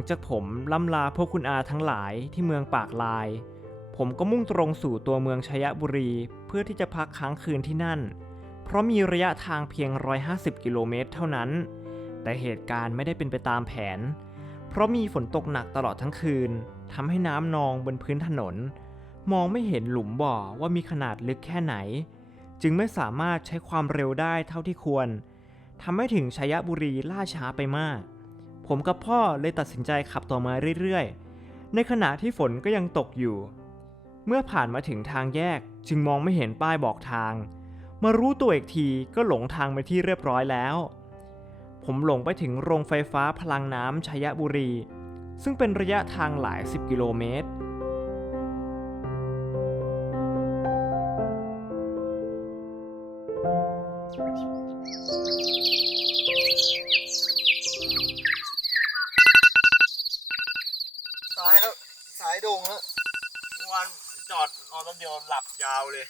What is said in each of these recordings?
งจากผมล่ำลาพวกคุณอาทั้งหลายที่เมืองปากลาย ผมก็มุ่งตรงสู่ตัวเมืองชัยบุรีเพื่อที่จะพักค้างคืนที่นั่น เพราะมีระยะทางเพียง 150 กิโลเมตรเท่านั้น แต่เหตุการณ์ไม่ได้เป็นไปตามแผน เพราะมีฝนตกหนักตลอดทั้งคืนทำให้น้ำนองบนพื้นถนน มองไม่เห็นหลุมบ่อว่ามีขนาดลึกแค่ไหน จึงไม่สามารถใช้ความเร็วได้เท่าที่ควรทำให้ถึงชัยบุรีล่าช้าไปมาก ผมกับพ่อเลยตัดสินใจขับต่อมาเรื่อยๆ ในขณะที่ฝนก็ยังตกอยู่ เมื่อผ่านมาถึงทางแยกจึงมองไม่เห็นป้ายบอกทาง มารู้ตัวอีกทีก็หลงทางไปที่เรียบร้อยแล้ว ผมหลงไปถึงโรงไฟฟ้าพลังน้ำชัยบุรี ซึ่งเป็นระยะทางหลายสิบกิโลเมตร เลย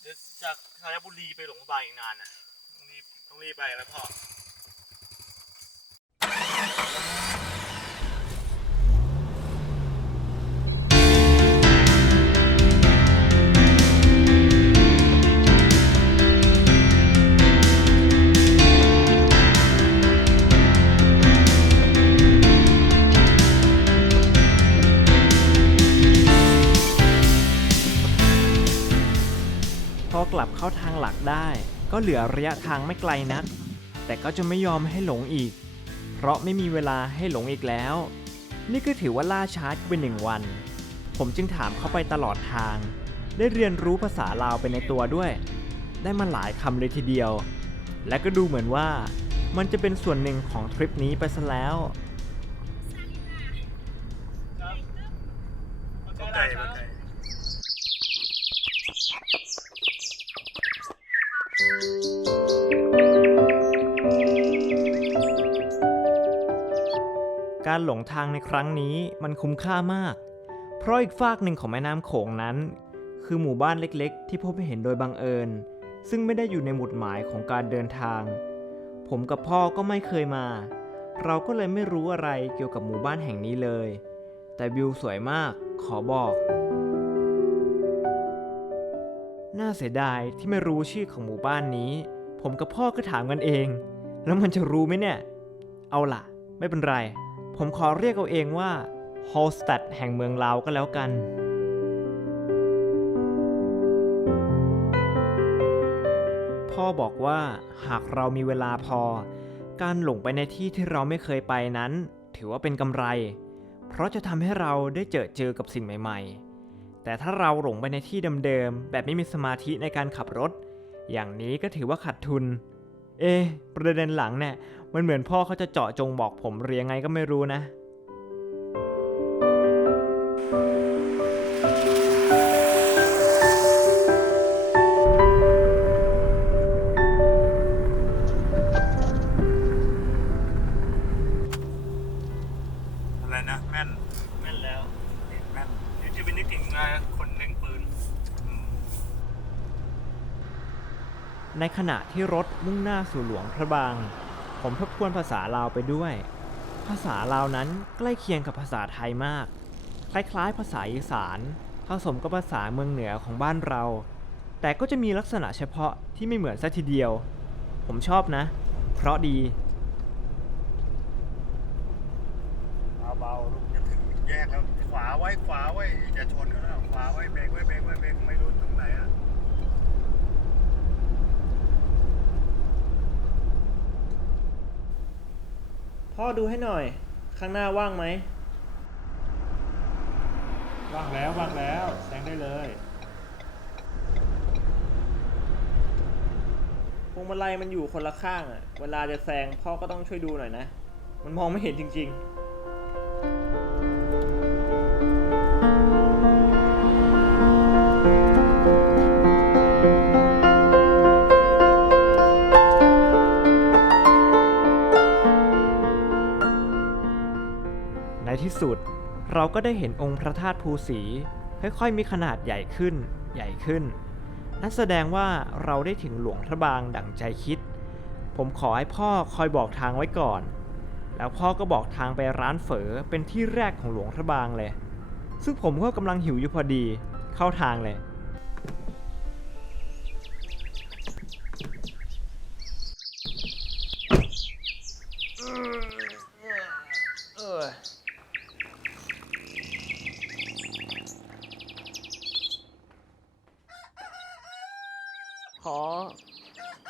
เดี๋ยวจากธัญบุรีไปหลงบายอีกนานนะต้องรีบต้องรีบไปแล้วพ่อ หลักได้ ก็เหลือระยะทางไม่ไกลนัก แต่ก็จะไม่ยอมให้หลงอีก เพราะไม่มีเวลาให้หลงอีกแล้ว นี่ก็ถือว่าล่าช้าไปหนึ่งวัน ผมจึงถามเขาไปตลอดทาง ได้เรียนรู้ภาษาลาวไปในตัวด้วย ได้มาหลายคำเลยทีเดียว และก็ดูเหมือนว่ามันจะเป็นส่วนหนึ่งของทริปนี้ไปซะแล้ว การหลงทางในครั้งนี้มันคุ้มค่ามาก เพราะอีกฝากหนึ่งของแม่น้ำโขงนั้น คือหมู่บ้านเล็กๆ ที่พบเห็นโดยบังเอิญ ซึ่งไม่ได้อยู่ในหมุดหมายของการเดินทาง ผมกับพ่อก็ไม่เคยมา เราก็เลยไม่รู้อะไรเกี่ยวกับหมู่บ้านแห่งนี้เลย แต่วิวสวยมากขอบอก น่าเสียดายที่ไม่รู้ชื่อของหมู่บ้านนี้ ผมกับพ่อก็ถามกันเอง แล้วมันจะรู้ไหมเนี่ย เอาล่ะ ไม่เป็นไร ผมขอเรียกเอาเองว่าโฮสตัดแห่งเมืองลาวก็แล้วกัน พ่อบอกว่าหากเรามีเวลาพอ การหลงไปในที่ที่เราไม่เคยไปนั้น ถือว่าเป็นกำไร เพราะจะทำให้เราได้เจอเจอกับสิ่งใหม่ ๆ แต่ถ้าเราหลงไปในที่เดิมๆแบบไม่มีสมาธิในการขับรถ อย่างนี้ก็ถือว่าขาดทุน เอ ประเด็นหลังเนี่ย มันเหมือนพ่อเขาจะเจาะจงบอกผมเรียงไงก็ไม่รู้นะ อะไรนะแม่นแม่นแล้วแม่นเดี๋ยวจะไปนึกถึงคนเล็งปืนในขณะที่รถมุ่งหน้าสู่หลวงพระบาง ผมทบทวนภาษาลาวไปด้วย ภาษาลาวนั้นใกล้เคียงกับภาษาไทยมาก คล้ายๆ ภาษาอีสานผสมกับภาษาเมืองเหนือของบ้านเรา แต่ก็จะมีลักษณะเฉพาะที่ไม่เหมือนซะทีเดียว ผมชอบนะ เพราะดี เบาๆลูกจะถึงแยกแล้วขวาไว้ขวาไว้อย่าชนกันแล้วขวาไว้เบรกไว้เบรกไว้เบรกไม่รู้ตรงไหนอะ พ่อดูให้หน่อย ข้างหน้าว่างไหม ว่างแล้วว่างแล้วแซงได้เลยพวงมาลัยมันอยู่คนละข้างอะเวลาจะแซงพ่อก็ต้องช่วยดูหน่อยนะ มันมองไม่เห็นจริง ๆ สุด เราก็ได้เห็นองค์พระธาตุภูสีค่อยๆ มีขนาดใหญ่ขึ้น ใหญ่ขึ้น นั่นแสดงว่าเราได้ถึงหลวงพระบางดั่งใจคิด ผมขอให้พ่อคอยบอกทางไว้ก่อน แล้วพ่อก็บอกทางไปร้านเฝอเป็นที่แรกของหลวงพระบางเลย ซึ่งผมก็กำลังหิวอยู่พอดี เข้าทางเลยขอ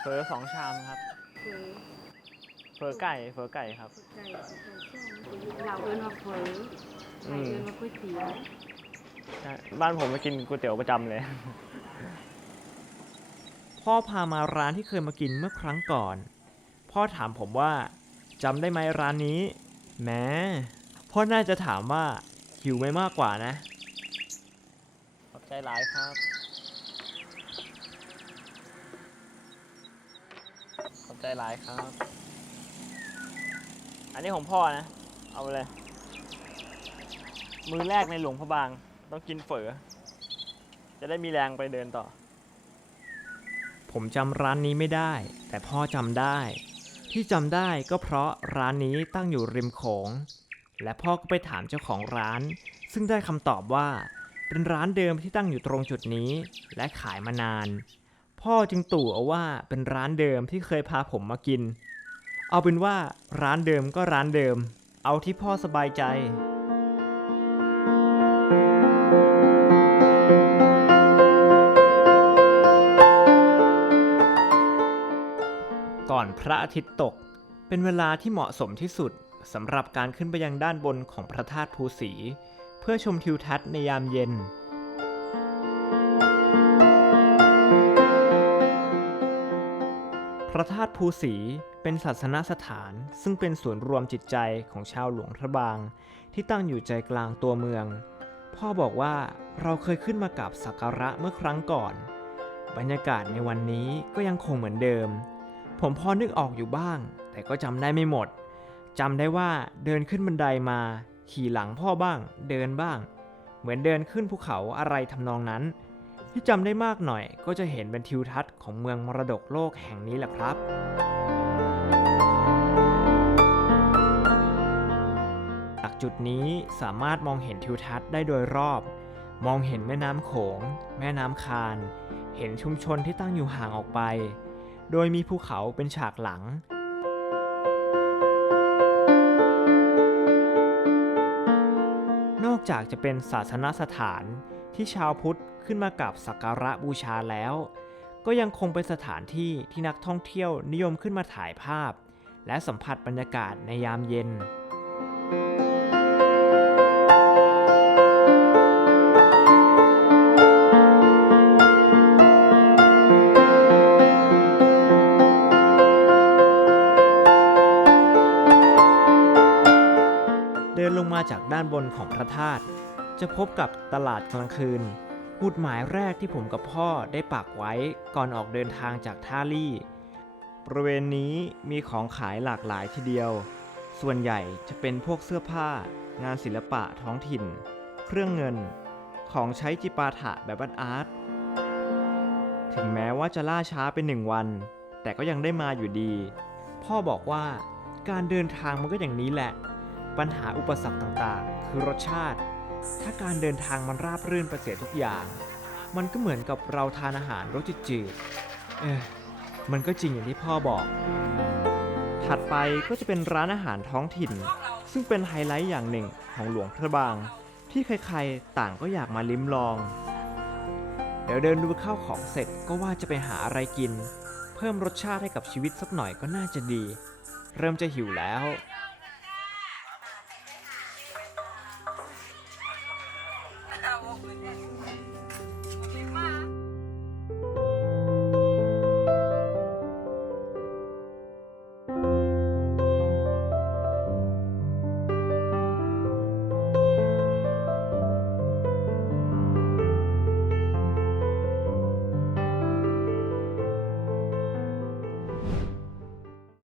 เฝอสองชามครับเฝอเฝอไก่เฝอไก่ครับ ไก่กับไก่ส้มเราเอิ้นว่าเฝอไก่เอิ้นว่าก๋วยเตี๋ยวบ้านผมมากินก๋วยเตี๋ยวประจำเลย พ่อพามาร้านที่เคยมากินเมื่อครั้งก่อน พ่อถามผมว่าจำได้ไหมร้านนี้แหม้พ่อน่าจะถามว่าหิวไหมมากกว่านะ ขอบใจหลายครับ ขอบใจหลายครับ อันนี้ของพ่อนะ เอาไปเลย มือแรกในหลวงพระบาง ต้องกินเฝอ จะได้มีแรงไปเดินต่อ ผมจำร้านนี้ไม่ได้ แต่พ่อจำได้ ที่จำได้ก็เพราะร้านนี้ตั้งอยู่ริมโขง และพ่อก็ไปถามเจ้าของร้าน ซึ่งได้คำตอบว่า เป็นร้านเดิมที่ตั้งอยู่ตรงจุดนี้ และขายมานาน พ่อจึงตู่เอาว่าเป็นร้านเดิมที่เคยพาผมมากิน เอาเป็นว่าร้านเดิมก็ร้านเดิม เอาที่พ่อสบายใจก่อนพระอาทิตย์ตก เป็นเวลาที่เหมาะสมที่สุดสำหรับการขึ้นไปยังด้านบนของพระธาตุภูสี เพื่อชมทิวทัศน์ในยามเย็น ระธาตุภูสีเป็นศาสนสถาน ซึ่งเป็นศูนย์รวมจิตใจของชาวหลวงพระบาง ที่ตั้งอยู่ใจกลางตัวเมือง พ่อบอกว่าเราเคยขึ้นมากราบสักการะเมื่อครั้งก่อน บรรยากาศในวันนี้ก็ยังคงเหมือนเดิม ผมพอนึกออกอยู่บ้าง แต่ก็จำได้ไม่หมดจำได้ว่าเดินขึ้นบันไดมา ขี่หลังพ่อบ้าง เดินบ้าง เหมือนเดินขึ้นภูเขาอะไรทำนองนั้น ที่จำได้มากหน่อย ก็จะเห็นเป็นทิวทัศน์ของเมืองมรดกโลกแห่งนี้แหละครับจากจุดนี้สามารถมองเห็นทิวทัศน์ได้โดยรอบ มองเห็นแม่น้ำโขง แม่น้ำคาน เห็นชุมชนที่ตั้งอยู่ห่างออกไป โดยมีภูเขาเป็นฉากหลังนอกจากจะเป็นศาสนสถาน ที่ชาวพุทธขึ้นมากราบสักการะบูชาแล้ว ก็ยังคงเป็นสถานที่ที่นักท่องเที่ยวนิยมขึ้นมาถ่ายภาพ และสัมผัสบรรยากาศในยามเย็น เดินลงมาจากด้านบนของพระธาตุ จะพบกับตลาดกลางคืนหมุดหมายแรกที่ผมกับพ่อได้ปักไว้ก่อนออกเดินทางจากท่าลี่ บริเวณนี้มีของขายหลากหลายทีเดียว ส่วนใหญ่จะเป็นพวกเสื้อผ้า งานศิลปะท้องถิ่น เครื่องเงิน ของใช้จิปาถะแบบอาร์ตถึงแม้ว่าจะล่าช้าเป็นหนึ่งวัน แต่ก็ยังได้มาอยู่ดี พ่อบอกว่าการเดินทางมันก็อย่างนี้แหละ ปัญหาอุปสรรคต่างๆ คือรสชาติ ถ้าการเดินทางมันราบรื่นไปเสียทุกอย่าง มันก็เหมือนกับเราทานอาหารรสจืดๆเออมันก็จริงอย่างที่พ่อบอก ถัดไปก็จะเป็นร้านอาหารท้องถิ่น ซึ่งเป็นไฮไลท์อย่างหนึ่งของหลวงพระบาง ที่ใครๆต่างก็อยากมาลิ้มลอง เดี๋ยวเดินดูข้าวของเสร็จก็ว่าจะไปหาอะไรกิน เพิ่มรสชาติให้กับชีวิตสักหน่อยก็น่าจะดี เริ่มจะหิวแล้ว